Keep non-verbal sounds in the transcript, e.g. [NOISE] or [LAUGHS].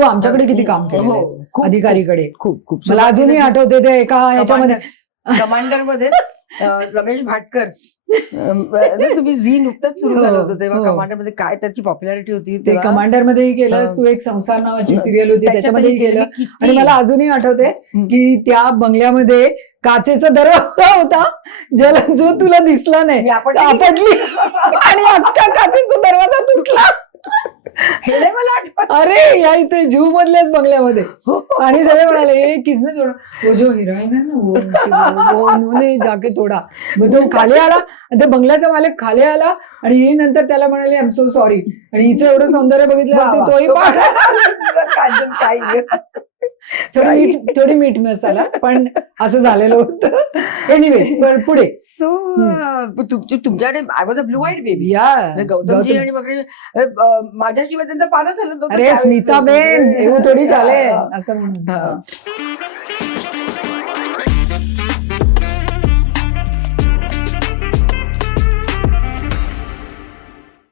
तू आमच्याकडे किती काम हो, केलं अधिकारीकडे. खूप खूप मला अजूनही आठवते ते एका ह्याच्यामध्ये कमांडरमध्ये [LAUGHS] रमेश भाटकर. ब- तुम्ही झी नुकतंच सुरू हो, झालं होतं तेव्हा हो. कमांडरमध्ये काय त्याची पॉप्युलॅरिटी होती ते कमांडर मध्येही केलंस हा. तू एक संसार नावाची. सिरियल होती त्याच्यामध्येही केलं. आणि मला अजूनही आठवते. की त्या बंगल्यामध्ये काचेचा दरवाजा होता ज्याला जो तुला दिसला नाही. आपण आपटली. आणि अख्खा काचेचा दरवाजा तुटला. [LAUGHS] हे नाही मला अरे या इथे जू मधल्याच बंगल्यामध्ये. हो. आणि सगळे म्हणाले ए किसने तोडा? वो जो हिरोईन है ना वो वो- वो उन्होंने जाके तोडा. मग तो खाली आला आणि ते बंगल्याचा मालक खाली आला आणि ही नंतर त्याला म्हणाले आय एम सो सॉरी आणि हिचं एवढं सौंदर्य वा. तोही [LAUGHS] काही. थोडी मीठ थोडी मीठ मसाला पण असं झालेलं होतं. एनिवेज पण पुढे. सो तुमच्याकडे I was a blue white baby या गौतमजी आणि वगैरे माझ्याशिवाय त्यांचं पानं झालं अरे त्यावेळेस. स्मिता बेन એવું थोडी हा. असं म्हणून.